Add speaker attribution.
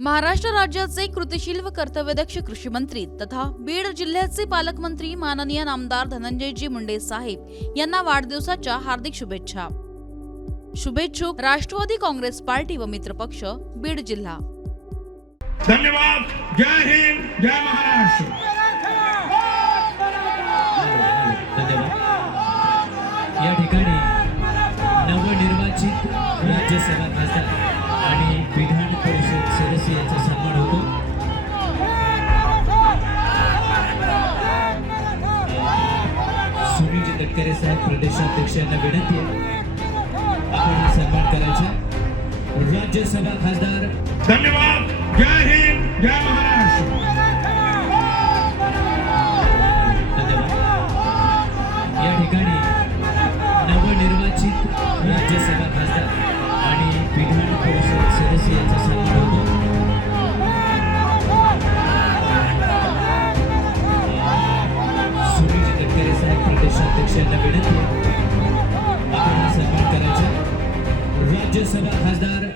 Speaker 1: महाराष्ट्र राज्याचे कृतिशील व कर्तव्यदक्ष कृषी मंत्री तथा बीड जिल्ह्याचे पालकमंत्री माननीय नामदार धनंजयजी मुंडे साहेब यांना वाढदिवसाच्या हार्दिक शुभेच्छा. शुभेच्छुक राष्ट्रवादी काँग्रेस पार्टी व मित्रपक्ष बीड जिल्हा.
Speaker 2: धन्यवाद. जय हिंद जय महाराष्ट्र.
Speaker 3: धन्यवाद. या ठिकाणी नवनिर्वाचित राज्यसभा खासदार आणि विधान तटकरे साहेब प्रदेशाध्यक्ष यांना विनंती आहे. आपण सन्मान करायचा. राज्यसभा खासदार
Speaker 2: धन्यवाद. जय हिंद जय महाराष्ट्र.
Speaker 3: या ठिकाणी नवनिर्वाचित राज्यसभा खासदार राज्यसभा खासदार